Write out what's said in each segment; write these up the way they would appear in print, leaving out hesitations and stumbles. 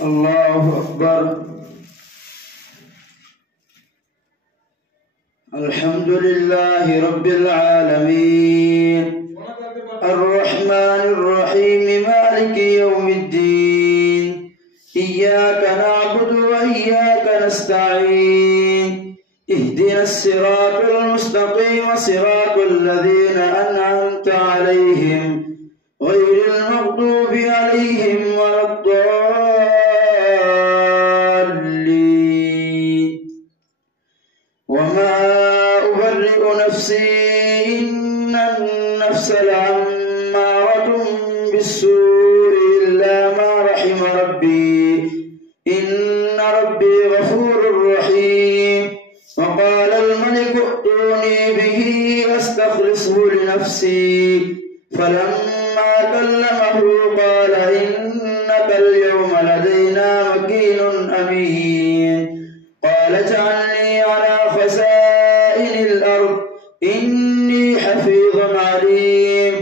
الله أكبر. الحمد لله رب العالمين الرحمن الرحيم مالك يوم الدين إياك نعبد وإياك نستعين اهدنا الصراط المستقيم صراط الذين أنعمت عليهم غير المغضوب عليهم ولا الضالين. وما أبرئ نفسي إن النفس لأمارة بالسوء إلا ما رحم ربي إن ربي غفور رحيم. وقال الملك ائتوني به أستخلصه لنفسي فلما كلمه قال إنك اليوم لدينا مكين أمين. قال اجعلني على خزائن الأرض إني حفيظ عليم.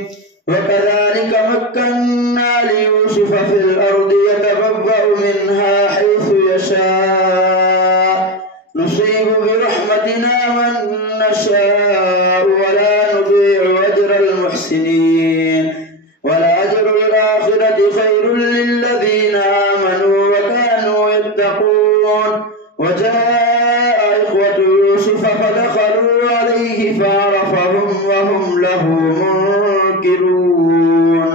وكذلك مكنا ليوسف في الأرض يتبوأ منها حيث يشاء نصيب برحمتنا من نشاء ولا نضيع أجر المحسنين. ولأجر الآخرة خير للذين آمنوا وكانوا يتقون. وجاء إخوة يوسف فدخلوا عليه فعرفهم وهم له منكرون.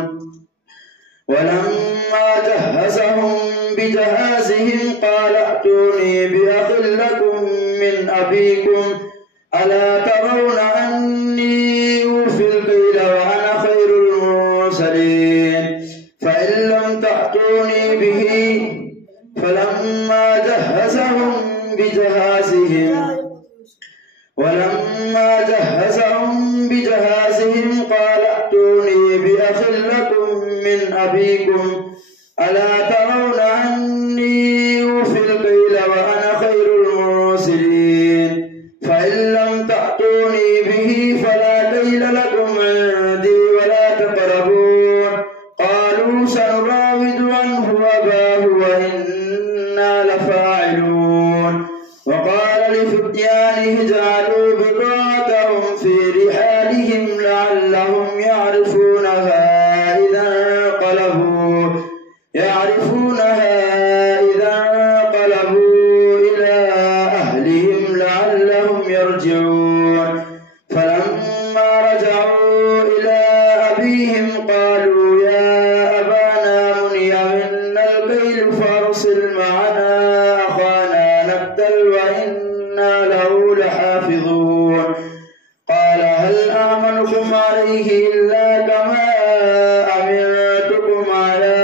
ولما جهزهم بجهازهم قال ائتوني بأخ لكم من أبيكم ألا ترون أني أوفي الكيل وأنا خير المرسلين فإن لم تأتوني به. فلما جهزهم بجهازهم قال ائتوني بأخ لكم من أبيكم ألا ترون أني أوفي الكيل وأنا خير المرسلين فإن لم تأتوني به فلا كيل لكم عندي ولا تقربون. قالوا سنراود عنه أباه وإنا لفاعلون. وقال لفتيانه اجعلوا بضاعتهم في رحالهم لعلهم يعرفونها إذا انقلبوا إلى أهلهم لعلهم يرجعون. فلما رجعوا إلى أبيهم قالوا يا أبانا منع منا الكيل فأرسل معنا أخانا نكتل وإنا له لحافظون. قال هل آمنكم عليه إلا كما أمنتكم على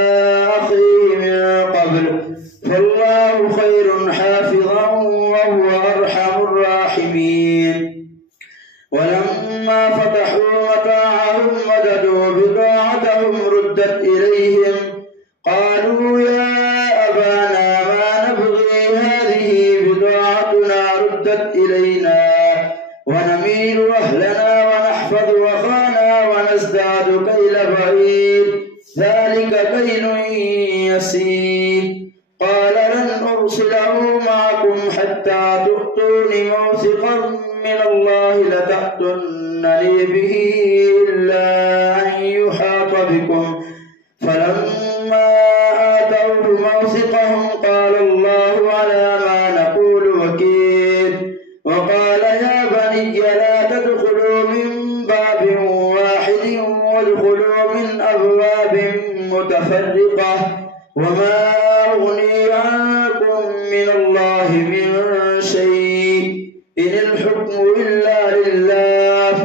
أخيه من قبل فالله خير حافظا وهو أرحم الراحمين. ولما فتحوا متاعهم وجدوا بضاعتهم ردت إليهم قالوا يا أبانا ما نبغي هذه بضاعتنا ردت إلينا ونميل أهلنا ونحفظ أخانا ونزداد كيل بعيد ذلك كيل يسير. قال لن أرسله معكم حتى تؤتون موثقا من الله لتأتونني به إلا أن يحاط بكم. فلما آتوه موثقهم قال الله على ما نقول وكيل. وقال يا بني لا تدخلوا من باب واحد وادخلوا من أبواب متفرقة وما أغني عنكم من الله من شيء إن الحكم إلا لله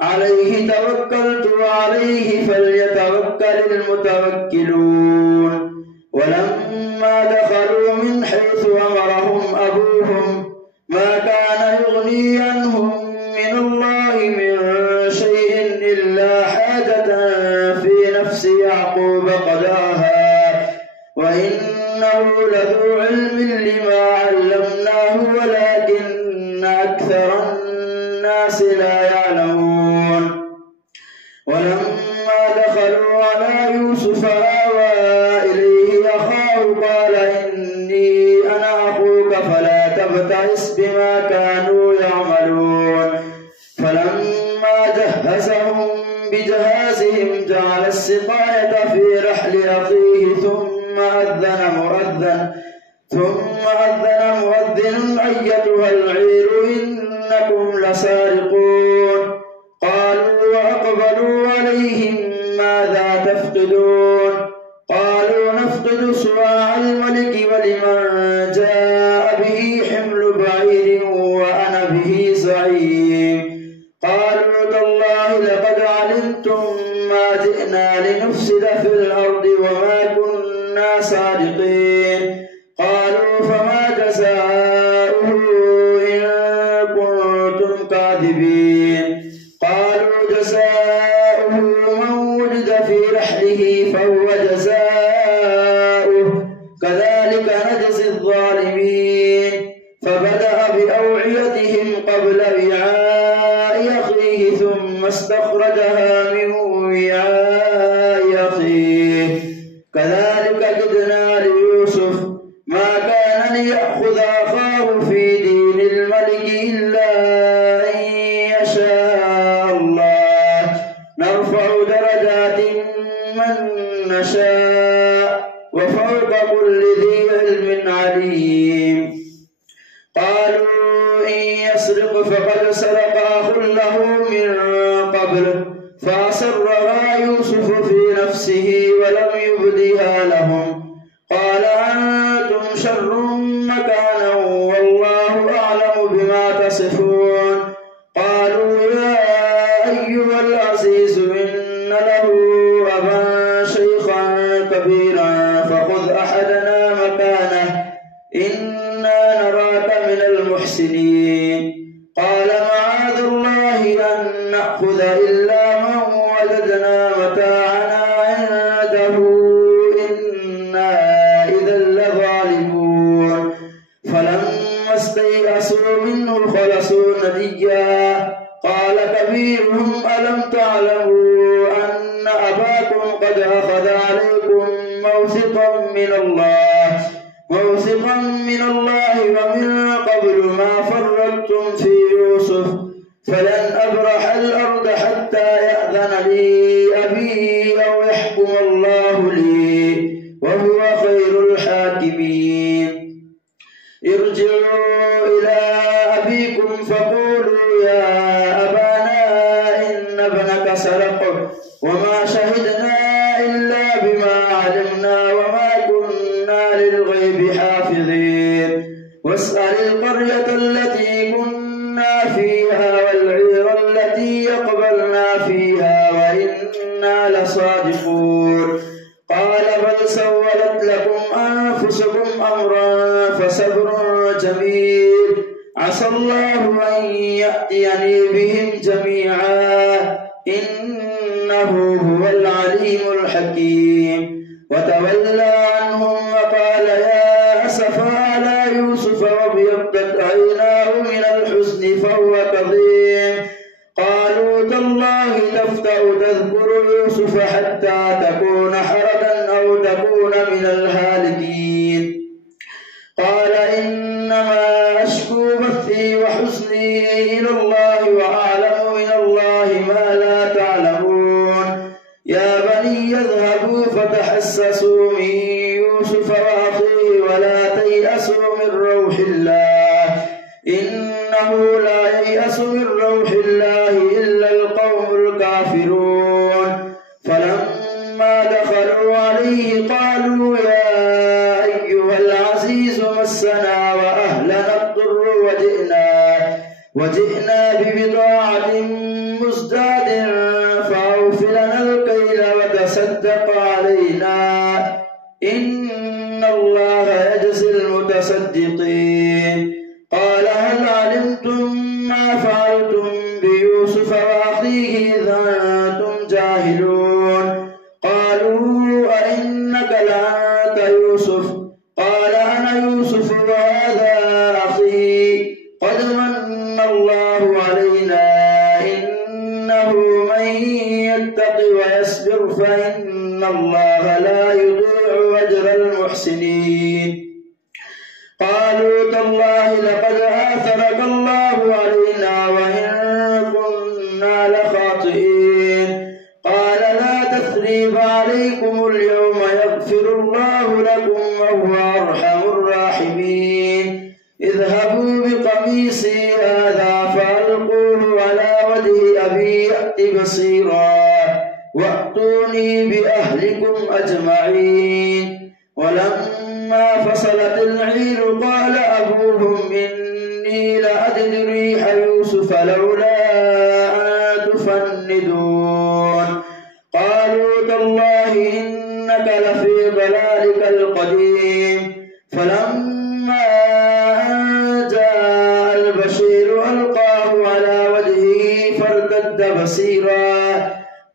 عليه توكلت وعليه فليتوكل المتوكلون. ولما دخلوا من حيث أمرهم أبوهم ما كان يغني عنهم من الله من شيء إلا حاجة في نفس يعقوب قضاها وإنه لذو علم لما علمناه ولكن أكثر الناس لا يعلمون. ولما دخلوا على يوسف آوى إليه أخاه قال فارتعس بما كانوا يعملون. فلما جهزهم بجهازهم جعل السقاية في رحل أخيه ثم أذن مؤذن أيتها العير إنكم لسارقون. قالوا وأقبلوا عليهم ماذا تفقدون؟ قالوا نفقد صواع الملك ولمن جاء به حمل بعير وأنا به زعيم. قالوا تالله لقد علمتم ما جئنا لنفسد في الأرض وما كنا سارقين. قالوا فما جزاؤه إن كنتم كاذبين؟ قالوا جزاؤه من وجد في رحله فهو جزاؤه كذلك نجزي الظالمين. فبدأ بأوعيتهم قبل وعاء أخيه ثم استخرجها من وعاء أخيه كذلك كدنا ليوسف ما كان ليأخذ أخاه في دين الملك إلا أن يشاء الله نرفع درجات من نشاء وفوق كل ذي علم عليم. قالوا إن يسرق فقد سرق أخ له من قبل فأسرها يوسف في نفسه ولم يبدها لهم. قال أنتم شر مكانا والله أعلم بما تصفون. قالوا يا أيها العزيز إن له أبا شيخا كبيرا فخذ أحدنا مكانه إنا نراك من المحسنين. قال معاذ الله أن نأخذ إلا من وجدنا متاعنا عنده إنا إذا لظالمون. فلما استيأسوا منه خلصوا نجيا. قال كبيرهم ألم تعلموا أن أباكم قد أخذ عليكم موثقا من الله ومن قبل ما فرطتم في يوسف فلن أبرح الأرض حتى يأذن لي أبي أو يحكم الله لي وهو خير الحاكمين. ارجعوا إلى أبيكم فقولوا يا أبانا إن ابنك سرق وما شهدنا إلا بما علمنا وما كنا للغيب حافظين. واسأل القرية التي كنا فيها والعير التي يقبلنا فيها وإنا لصادقون. قال بل سولت لكم أنفسكم أمرا فصبر جميل عسى الله أن يأتيني بهم جميعا إنه هو العليم الحكيم. وتولى عنهم وقال يا أسفا على يوسف وابيضت عيناه من الحزن فهو كظيم. قالوا تالله تفتأ تذكر يوسف حتى تكون حردا أو تكون من الهالكين. قال إنما أشكو بثي وحزني إلى الله وأعلم من الله ما لا تعلمون. يا بني اذهبوا فتحسسوا من يوسف وأخيه ولا تيأسوا من روح الله إنه لا ييأس من روح الله إلا القوم الكافرون. فلما دخلوا عليه قالوا يا أيها العزيز مسنا وأهلنا الضر وجئنا ببضاعة مزداد فأوف لنا الكيل وتصدق علينا إن الله يجزي المتصدقين. قال هل علمتم ما فعلتم بيوسف وأخيه إذ أنتم جاهلون؟ قالوا أئنك لأنت يوسف؟ قال أنا يوسف وهذا أخي قد من الله علينا إنه من يتق ويصبر فإن الله لا يضيع أجر المحسنين. قالوا تالله لقد اليوم يغفر الله لكم وهو أرحم الراحمين اذهبوا بقميصي هذا فألقوه على وجه أبي يأت بصيرا وأتوني بأهلكم أجمعين. ولما فصلت العير قال أبوهم إني لأجد ريح يوسف لولا أن تفندون. قالوا تالله إنك لفي ضلالك القديم. فلما جاء البشير ألقاه على وجهه فارتد بصيرا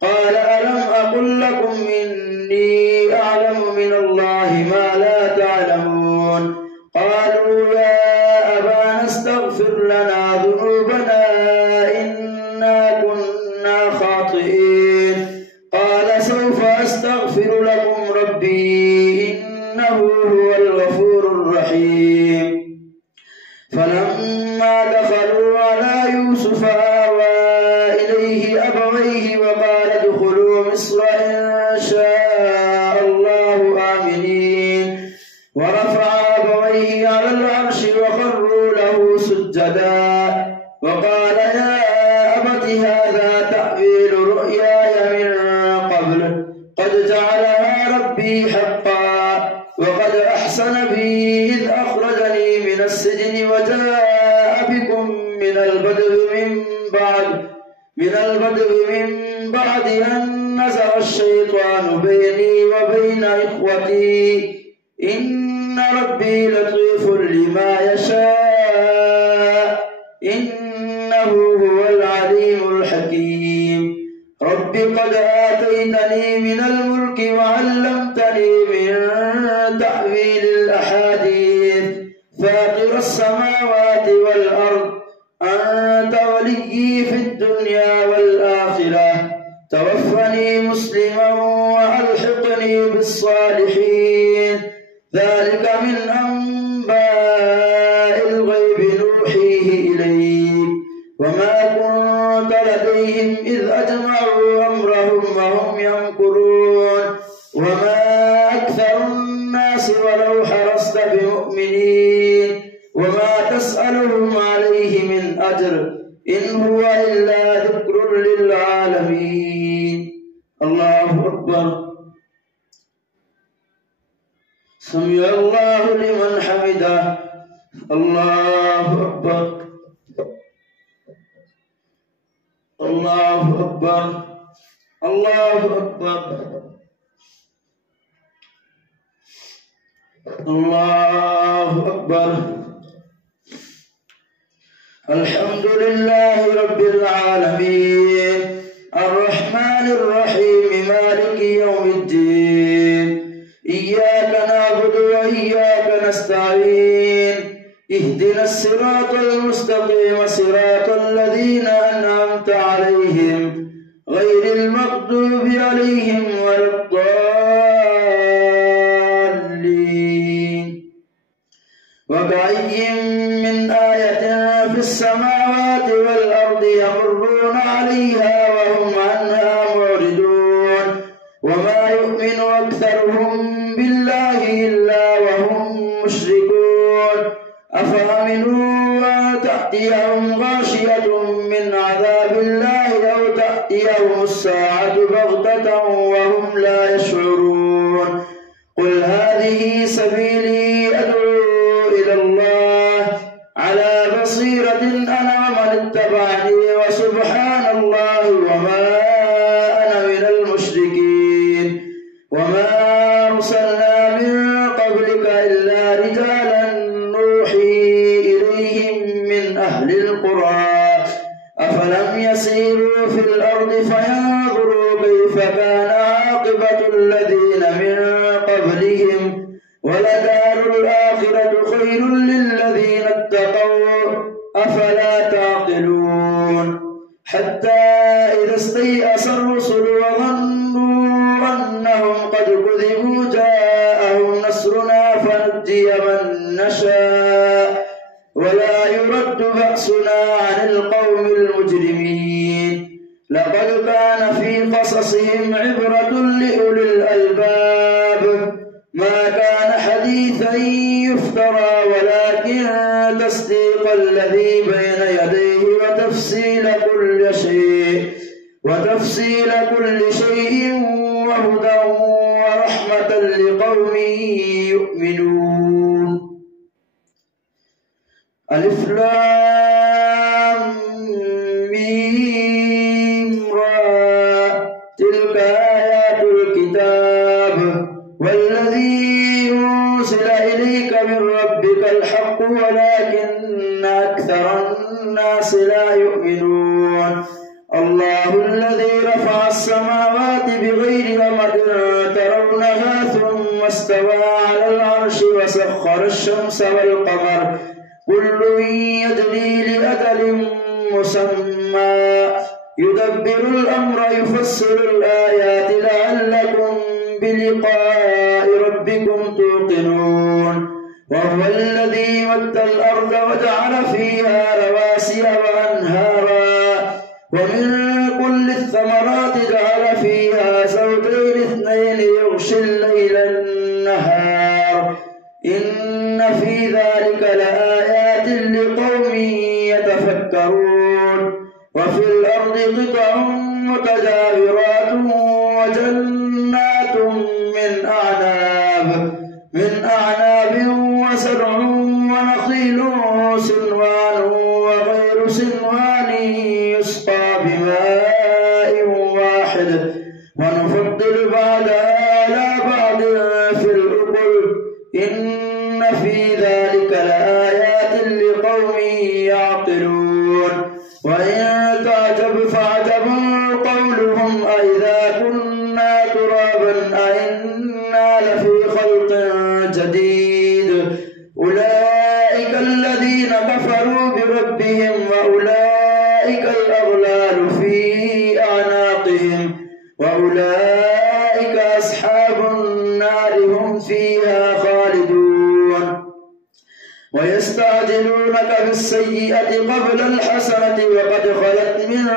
قال ألم أقل لكم إني أعلم من الله ما لا تعلمون. قالوا يا أبانا استغفر لنا ذنوبنا إنا كنا خاطئين. قال سوف أستغفر لكم ربي إنه هو الغفور الرحيم. فلما دخلوا على يوسف آوى إليه أبويه وقال ادخلوا مصر إن شاء الله آمنين. ورفع أبويه على العرش وخروا له سجدا وقال يا أبت هذا تأويل رؤياي من قبل قد جعلها ربي حقا وقد أحسن بي إذ أخرجني من السجن وجاء بكم من البدو من بعد أن نزغ الشيطان بيني وبين إخوتي إن ربي لطيف لما يشاء إنه هو العليم الحكيم. رب قد آتيتني من الملك وعلمتني من تأويل الأحاديث فاطر السماوات والأرض أنت وليي في الدنيا والآخرة توفني مسلما وألحقني بالصالحين. ذلك من أنباء الغيب نوحيه إليك وما كنت لديهم إذ أجمعوا أمرهم وهم يمكرون. وما أكثر الناس ولو حرصت بمؤمنين وما تسألهم عليه من أجر إن هو إلا ذكر للعالمين. الله أكبر. سمع الله لمن حمده. الله أكبر. الله أكبر. الله أكبر. الله أكبر. الحمد لله رب العالمين الرحمن الرحيم مالك يوم الدين. إياك نعبد وإياك نستعين. اهدنا الصراط المستقيم صراط الذين أنعمت عليهم غير المغضوب عليهم ولا الضالين. وكأي من آية في السماوات والأرض يمرون عليها وهم عنها معرضون. وما يؤمن أكثرهم بالله إلا وهم مشركون. أفأمنوا أن تأتيهم غاشية من عذاب الله أو تأتيهم الساعة بغتة وهم لا يشعرون. قل هذه سبيلي أدعو إلى الله على بصيرة أنا ومن اتبعني وسبحان الله وما أنا من المشركين. وما أرسلنا من قبلك إلا رجالا نوحي إليهم من أهل القرى أفلم يسيروا في الأرض فينظروا كيف كان عاقبة الذين من قبلهم ولدار الآخرة خير للذين اتقوا أفلا تعقلون. حتى إذا استيأس الرسل وظنوا أنهم قد كذبوا جاءهم نصرنا فنجي من نشاء ولا يرد بأسنا عن القوم المجرمين. لقد كان في قصصهم عبرة لأولي الألباب الذي بين يديه وتفصيل كل شيء وهدى ورحمة لقوم يؤمنون. ألف لام ميم را تلك آيات الكتاب والذي أنزل إليك من ربك الحق ولكن أكثر الناس لا يؤمنون. الله الذي رفع السماوات بغير عمد ترونها ثم استوى على العرش وسخر الشمس والقمر كل يجري لأجل مسمى يدبر الأمر يفسر الآيات لعلكم بلقاء ربكم توقنون. وهو الذي مد الأرض وجعل فيها رواسي وأنهارا ومن كل الثمرات جعل فيها زوجين اثنين يغشي الليل النهار إن في ذلك لآيات لقوم يتفكرون. وفي الأرض قطع متجاورات وجنات من أعناب وزرع ونخيل سنوان وغير سنوان يسقى بماء واحد ونفضل بعضها على بعض في الأكل إن في ذلك لآيات لقوم يعقلون. وإن تعجب فعجب قولهم أئذا كنا ترابا أئنا لفي خلق جديد أولئك الذين كفروا بربهم وأولئك الأغلال في أعناقهم وأولئك أصحاب النار هم فيها خالدون. ويستعجلونك بالسيئة قبل الحسنة وقد خلت من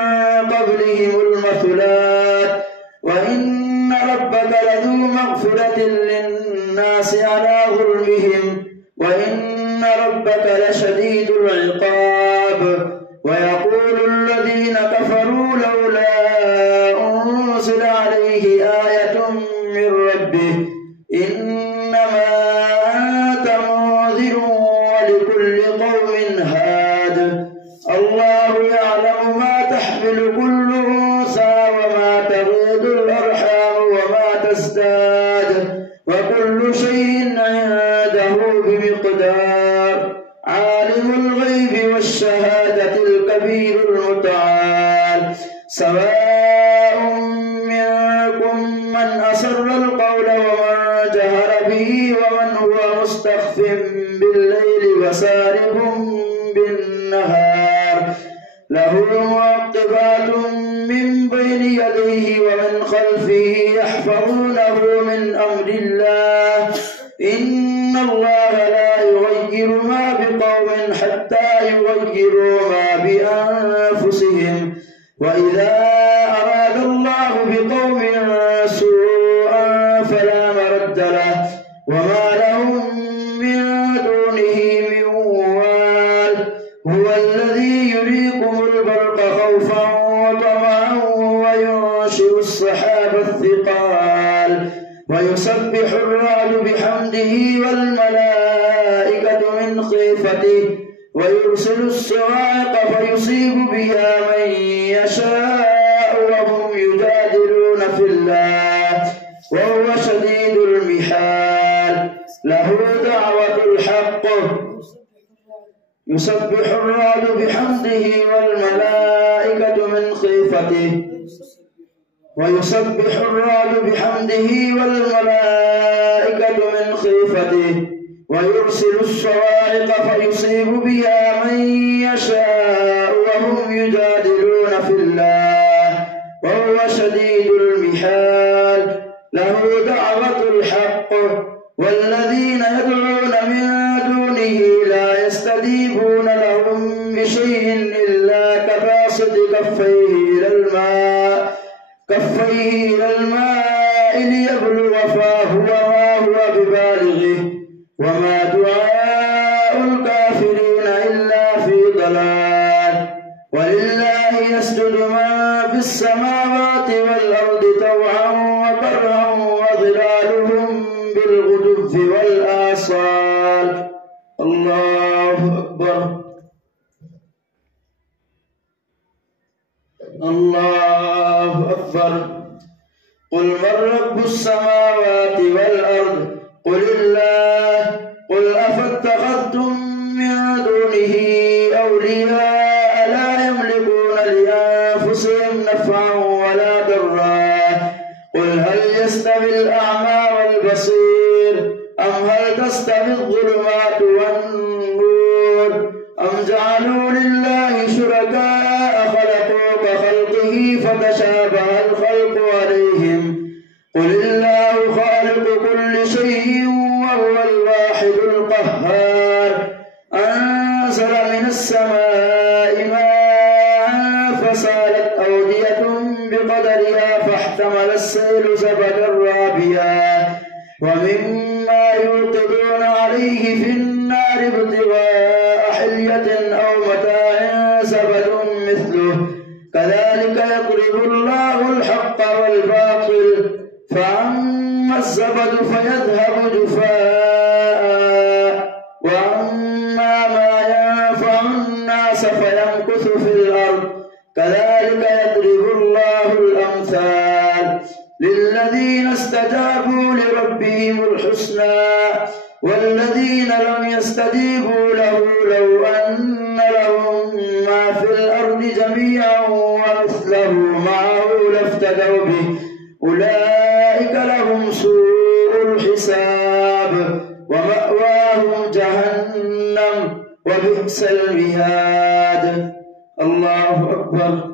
قبلهم المثلات وإن ربك لذو مغفرة للناس على ظلمهم وإن ربك لشديد العقاب. ويقول الذين كفروا لولا أنزل عليه آية من ربه إنما أنت منذر ولكل قوم هاد. الله يعلم ما تحمل كل أنثى وما تغيض الأرحام وما تزداد وكل شيء عنده بمقدار. عالم الغيب والشهادة الكبير المتعال. سواء منكم من أسر القول ومن جهر به ومن هو مستخف بالليل وسارب بالنهار له معقبات من بين يديه ومن خلفه يحفظونه من أمر الله إن الله لا يغير ما بقوم حتى يغيروا ما بأنفسهم وإذا أراد الله بقوم سوءا فلا مرد له وما لهم من دونه من وال. هو الذي يريكم البرق خوفا وطمعا وينشئ السحاب الثقال ويسبح الرعد بحمده والملائكة من خيفته ويرسل الصواعق فيصيب بها من يشاء وهم يجادلون في الله وهو شديد المحال. له دعوة الحق يسبح الرعد بحمده والملائكة من خيفته ويسبح الرعد بحمده والملائكة من خيفته ويرسل الصواعق فيصيب بها من يشاء وهم يجادلون في الله وهو شديد المحال. له دعوة الحق والذين يدعون من دونه لا يستجيبون لهم بشيء إلا كباسط كفيه إلى الماء ليبلغ فاه وما هو ببالغه وما دعاء الكافرين إلا في بالغدو والآصال. الله أكبر. الله أكبر. قل من رب السماوات والأرض قل الله. قل أفاتخذتم من دونه أولياء لا يملكون لأنفسهم نفعا ولا ضرا. قل هل يستوي الأعمى والبصير أم هل تستوي الظلمات والنور أم جعلوا لله شركاء خلقوا كخلقه فتشابه الخلق عليهم. قل الله خالق كل شيء وهو الواحد القهار. أنزل من السماء ماء فسالت أودية بقدرها فاحتمل السيل زبدا رابيا ومما يوقدون عليه في النار ابتغاء حلية أو متاع زبد مثله كذلك يضرب الله الحق والباطل فأما الزبد فيذهب جفاء وأما ما ينفع الناس فيمكث في الأرض كذلك يضرب الله الأمثال للذين استجابوا لربهم الحسنى والذين لم يستجيبوا له لو أن لهم ما في الأرض جميعا ومثله معه لافتدوا به أولئك لهم سوء الحساب ومأواهم جهنم وبئس المهاد. الله أكبر.